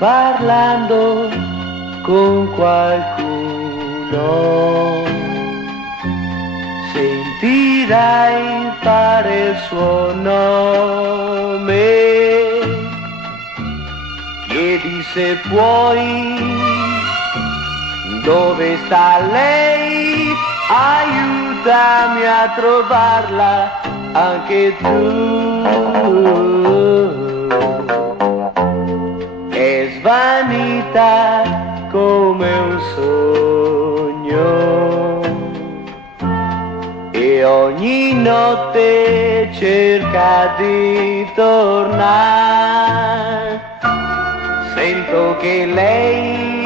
parlando con qualcuno, sentirai fare il suo nome. Chiedi se puoi, dove sta lei, aiutami a trovarla anche tu. È svanita come un sogno e ogni notte cerca di tornare. Sento che lei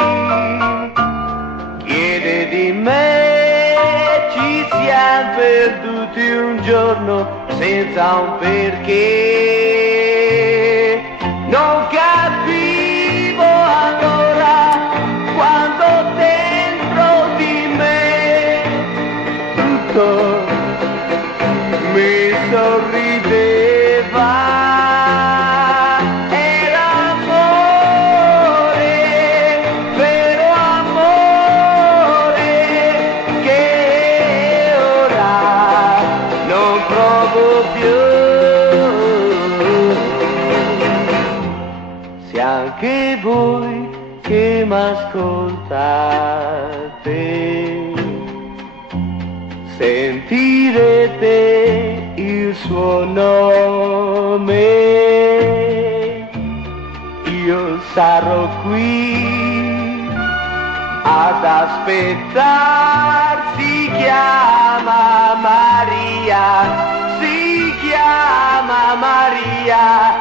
chiede di me, ci siamo perduti un giorno senza un perché. Non capivo allora quando dentro di me tutto mi sorrideva. Se anche voi che m'ascoltate sentirete il suo nome, io sarò qui ad aspettar. Si chiama Maria, si chiama Maria,